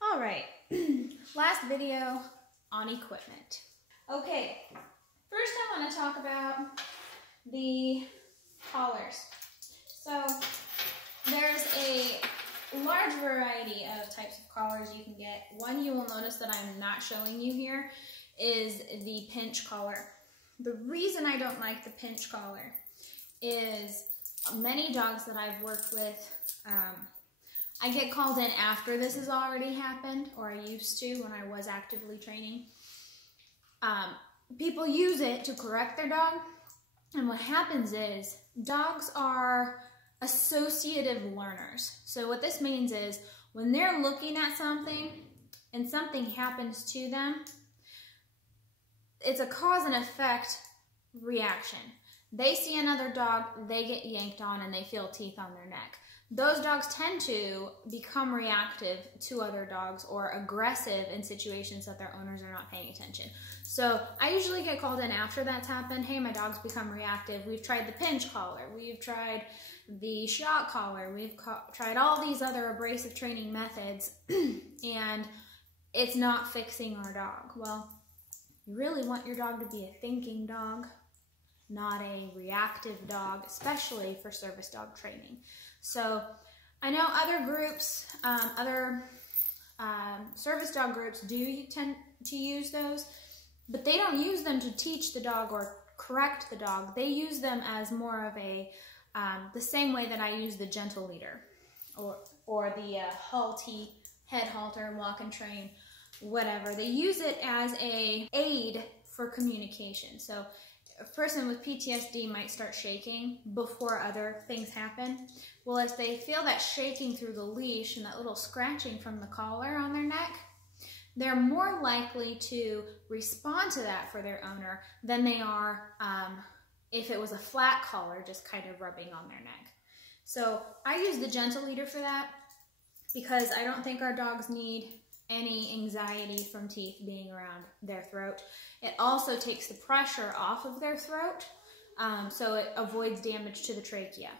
All right, last video on equipment. Okay, first I want to talk about the collars. So there's a large variety of types of collars you can get. One you will notice that I'm not showing you here is the pinch collar. The reason I don't like the pinch collar is many dogs that I've worked with, I get called in after this has already happened, or I used to when I was actively training. People use it to correct their dog, and what happens is dogs are associative learners. So what this means is when they're looking at something and something happens to them, it's a cause and effect reaction. They see another dog, they get yanked on, and they feel teeth on their neck. Those dogs tend to become reactive to other dogs or aggressive in situations that their owners are not paying attention. So I usually get called in after that's happened. Hey, my dog's become reactive. We've tried the pinch collar. We've tried the shock collar. We've tried all these other abrasive training methods, and it's not fixing our dog. Well, you really want your dog to be a thinking dog, not a reactive dog, especially for service dog training. So I know other groups, service dog groups do tend to use those, but they don't use them to teach the dog or correct the dog. They use them as more of a, the same way that I use the gentle leader or the halty, head halter, walk and train, whatever. They use it as a aid for communication. So a person with PTSD might start shaking before other things happen. Well, if they feel that shaking through the leash and that little scratching from the collar on their neck, they're more likely to respond to that for their owner than they are if it was a flat collar just kind of rubbing on their neck. So I use the gentle leader for that because I don't think our dogs need any anxiety from teeth being around their throat. It also takes the pressure off of their throat, so it avoids damage to the trachea.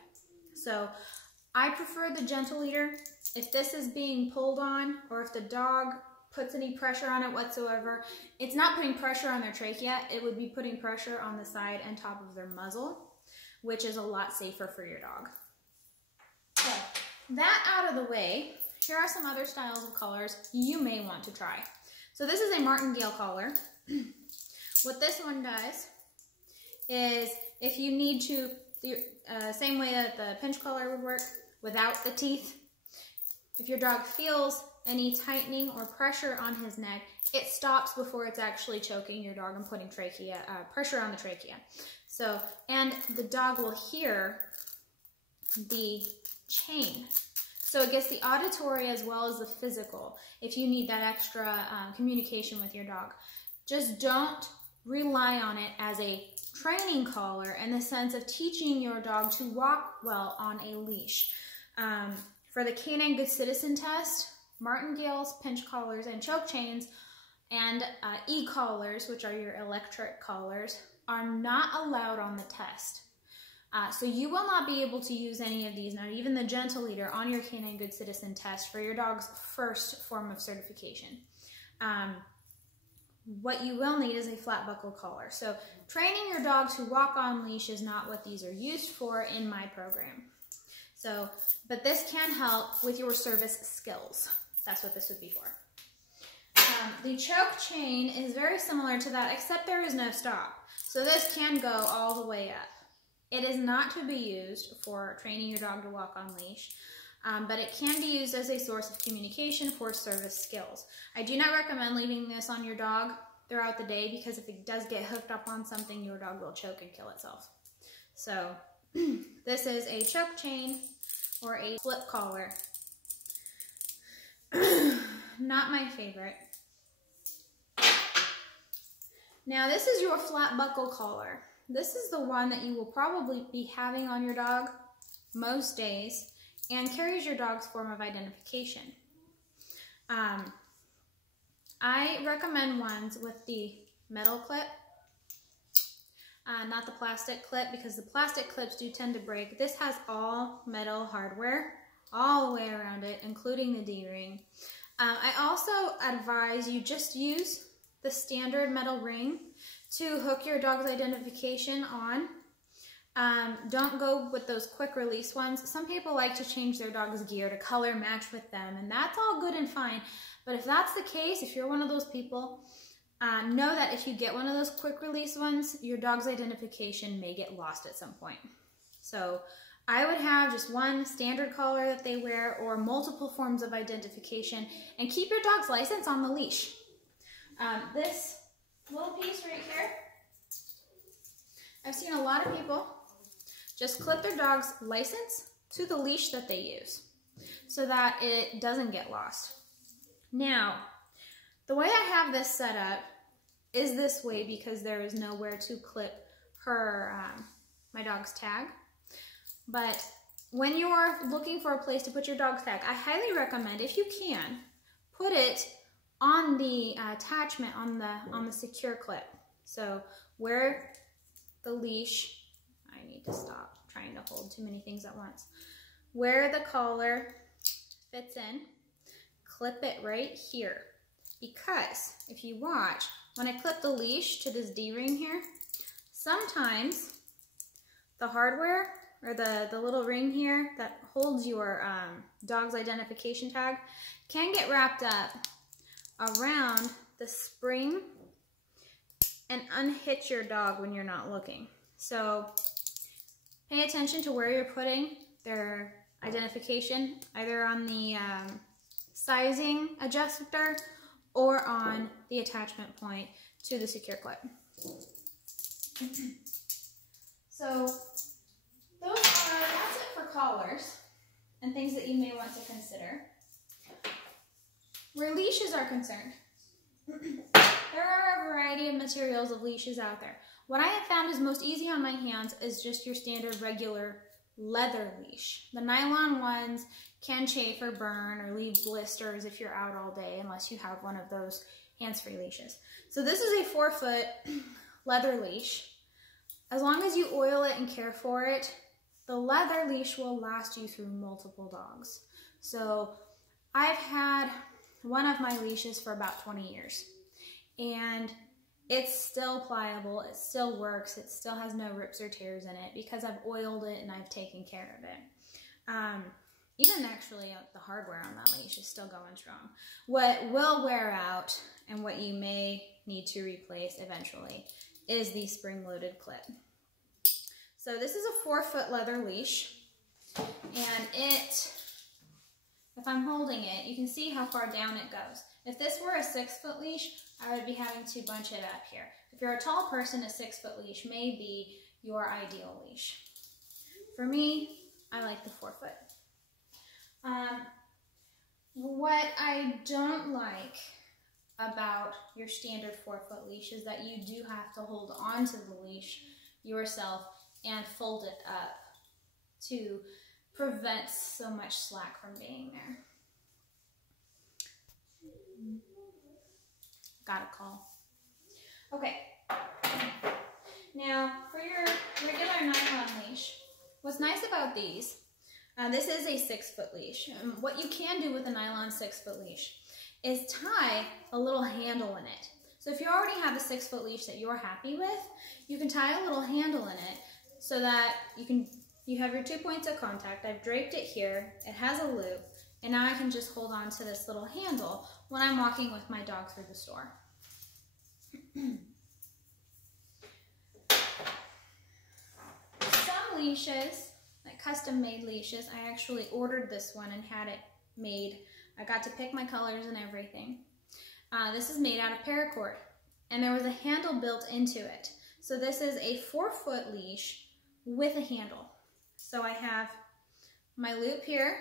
So I prefer the gentle leader. If this is being pulled on, or if the dog puts any pressure on it whatsoever, it's not putting pressure on their trachea, it would be putting pressure on the side and top of their muzzle, which is a lot safer for your dog. So that out of the way, here are some other styles of collars you may want to try. So this is a Martingale collar. What this one does is, if you need to, same way that the pinch collar would work without the teeth, if your dog feels any tightening or pressure on his neck, it stops before it's actually choking your dog and putting pressure on the trachea. So, and the dog will hear the chain. So it gets the auditory as well as the physical if you need that extra communication with your dog. Just don't rely on it as a training collar in the sense of teaching your dog to walk well on a leash. For the Canine Good Citizen test, Martingale's pinch collars and choke chains and e-collars, which are your electric collars, are not allowed on the test. So you will not be able to use any of these, not even the gentle leader, on your Canine Good Citizen test for your dog's first form of certification. What you will need is a flat buckle collar. So training your dog to walk on leash is not what these are used for in my program. So, but this can help with your service skills. That's what this would be for. The choke chain is very similar to that, except there is no stop. So this can go all the way up. It is not to be used for training your dog to walk on leash, but it can be used as a source of communication for service skills. I do not recommend leaving this on your dog throughout the day, because if it does get hooked up on something, your dog will choke and kill itself. So this is a choke chain or a flip collar. Not my favorite. Now this is your flat buckle collar. This is the one that you will probably be having on your dog most days and carries your dog's form of identification. I recommend ones with the metal clip, not the plastic clip, because the plastic clips do tend to break. This has all metal hardware all the way around it, including the D-ring. I also advise you just use the standard metal ring to hook your dog's identification on. Don't go with those quick release ones. Some people like to change their dog's gear to color match with them, and that's all good and fine. But if that's the case, if you're one of those people, know that if you get one of those quick release ones, your dog's identification may get lost at some point. So I would have just one standard collar that they wear or multiple forms of identification, and keep your dog's license on the leash. This little piece right here, I've seen a lot of people just clip their dog's license to the leash that they use so that it doesn't get lost. Now, the way I have this set up is this way because there is nowhere to clip my dog's tag. But when you are looking for a place to put your dog's tag, I highly recommend, if you can, put it on the attachment on the secure clip. So where the leash, I need to stop trying to hold too many things at once. Where the collar fits in, clip it right here. Because if you watch, when I clip the leash to this D-ring here, sometimes the hardware or the little ring here that holds your dog's identification tag can get wrapped up around the spring and unhitch your dog when you're not looking. So pay attention to where you're putting their identification, either on the sizing adjuster or on the attachment point to the secure clip. So that's it for collars and things that you may want to consider. Where leashes are concerned, there are a variety of materials of leashes out there. What I have found is most easy on my hands is just your standard regular leather leash. The nylon ones can chafe or burn or leave blisters if you're out all day unless you have one of those hands-free leashes. So this is a 4-foot leather leash. As long as you oil it and care for it, the leather leash will last you through multiple dogs. So I've had one of my leashes for about 20 years and it's still pliable, it still works, it still has no rips or tears in it because I've oiled it and I've taken care of it. Even actually the hardware on that leash is still going strong. What will wear out and what you may need to replace eventually is the spring-loaded clip. So this is a 4-foot leather leash, and if I'm holding it, you can see how far down it goes. If this were a 6-foot leash, I would be having to bunch it up here. If you're a tall person, a 6-foot leash may be your ideal leash. For me, I like the 4-foot. What I don't like about your standard 4-foot leash is that you do have to hold onto the leash yourself and fold it up to prevent so much slack from being there. Got a call. Okay. Now, for your regular nylon leash, what's nice about these, this is a 6-foot leash. What you can do with a nylon 6-foot leash is tie a little handle in it. So if you already have a 6-foot leash that you're happy with, you can tie a little handle in it so that you have your 2 points of contact. I've draped it here, it has a loop, and now I can just hold on to this little handle when I'm walking with my dog through the store. Some leashes, like custom made leashes, I actually ordered this one and had it made. I got to pick my colors and everything. This is made out of paracord, and there was a handle built into it. So this is a 4-foot leash with a handle. So I have my loop here,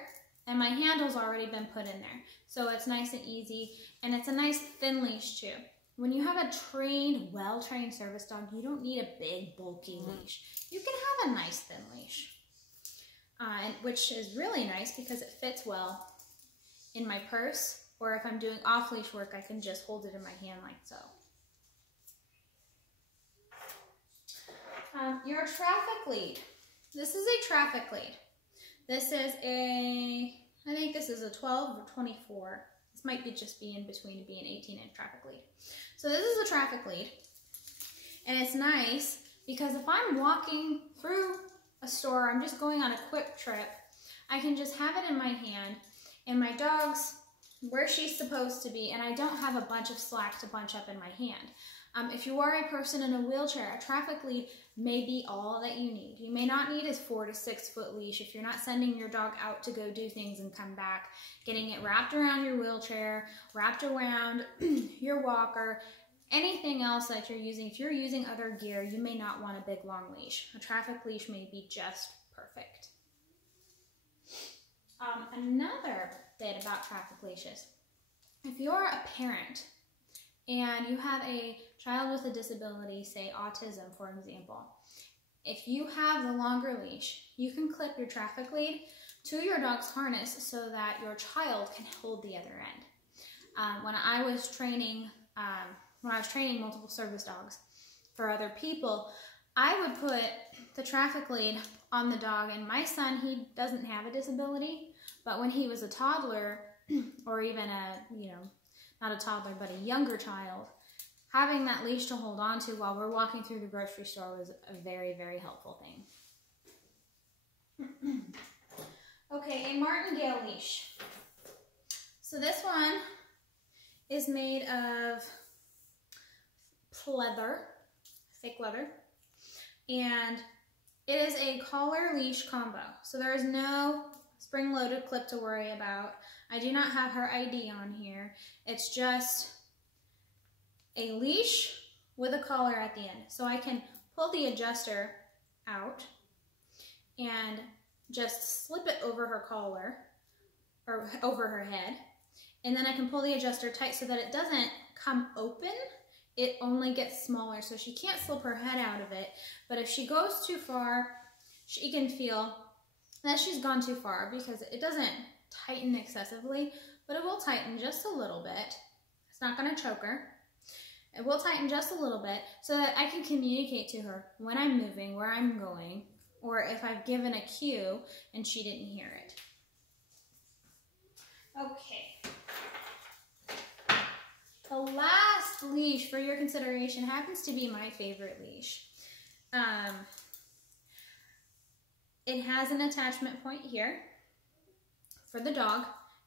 and my handle's already been put in there. So it's nice and easy, and it's a nice thin leash too. When you have a trained, well-trained service dog, you don't need a big, bulky leash. You can have a nice thin leash, which is really nice because it fits well in my purse, or if I'm doing off-leash work, I can just hold it in my hand like so. Your traffic lead. This is a traffic lead. This is I think this is a 12 or 24. This might just be in between to be an 18-inch traffic lead. So this is a traffic lead, and it's nice because if I'm walking through a store, I'm just going on a quick trip, I can just have it in my hand, and my dog's where she's supposed to be, and I don't have a bunch of slack to bunch up in my hand. If you are a person in a wheelchair, a traffic lead may be all that you need. You may not need a 4 to 6 foot leash if you're not sending your dog out to go do things and come back. Getting it wrapped around your wheelchair, wrapped around your walker, anything else that you're using. If you're using other gear, you may not want a big long leash. A traffic leash may be just perfect. Another bit about traffic leashes. If you're a parent and you have a child with a disability, say autism, for example, if you have the longer leash, you can clip your traffic lead to your dog's harness so that your child can hold the other end. When I was training multiple service dogs for other people, I would put the traffic lead on the dog, and my son, he doesn't have a disability, but when he was a toddler, or even not a toddler, but a younger child, having that leash to hold on to while we're walking through the grocery store was a very, very helpful thing. Okay, a Martingale leash. So this one is made of leather, fake leather, and it is a collar leash combo. So there is no spring-loaded clip to worry about. I do not have her ID on here. It's just a leash with a collar at the end. So I can pull the adjuster out and just slip it over her collar, or over her head. And then I can pull the adjuster tight so that it doesn't come open. It only gets smaller, so she can't slip her head out of it. But if she goes too far, she can feel that she's gone too far, because it doesn't tighten excessively, but it will tighten just a little bit. It's not going to choke her. It will tighten just a little bit so that I can communicate to her when I'm moving, where I'm going, or if I've given a cue and she didn't hear it. Okay. The last leash for your consideration happens to be my favorite leash. It has an attachment point here for the dog,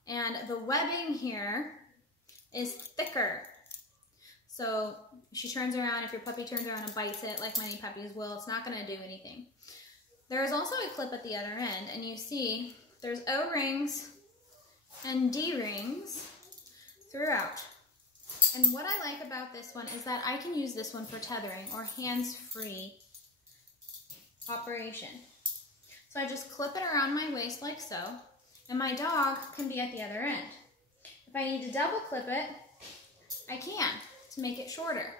and the webbing here is thicker. So if she turns around, if your puppy turns around and bites it, like many puppies will, it's not going to do anything. There is also a clip at the other end, and you see there's O-rings and D-rings throughout. And what I like about this one is that I can use this one for tethering or hands-free operation. So I just clip it around my waist like so, and my dog can be at the other end. If I need to double clip it, I can, to make it shorter.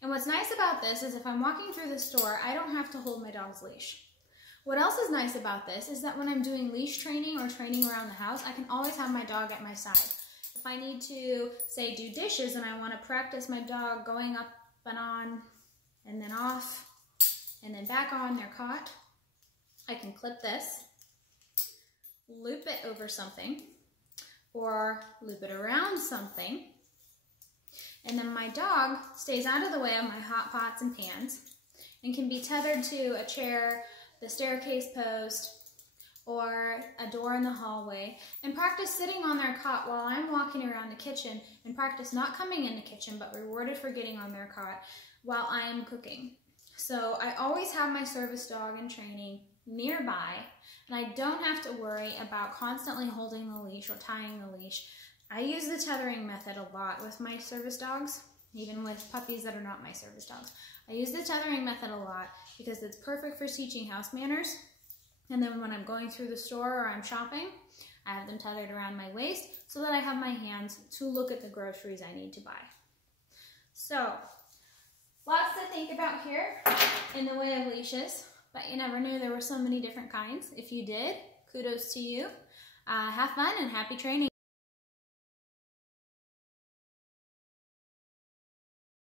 And what's nice about this is if I'm walking through the store, I don't have to hold my dog's leash. What else is nice about this is that when I'm doing leash training or training around the house, I can always have my dog at my side. If I need to, say, do dishes and I want to practice my dog going up and on and then off and then back on their cot, I can clip this, loop it over something, or loop it around something, and then my dog stays out of the way of my hot pots and pans and can be tethered to a chair, the staircase post, or a door in the hallway, and practice sitting on their cot while I'm walking around the kitchen, and practice not coming in the kitchen but rewarded for getting on their cot while I am cooking. So I always have my service dog in training nearby, and I don't have to worry about constantly holding the leash or tying the leash. I use the tethering method a lot with my service dogs, even with puppies that are not my service dogs. I use the tethering method a lot because it's perfect for teaching house manners. And then when I'm going through the store or I'm shopping, I have them tethered around my waist so that I have my hands to look at the groceries I need to buy. So, lots to think about here in the way of leashes, but you never knew there were so many different kinds. If you did, kudos to you. Have fun and happy training.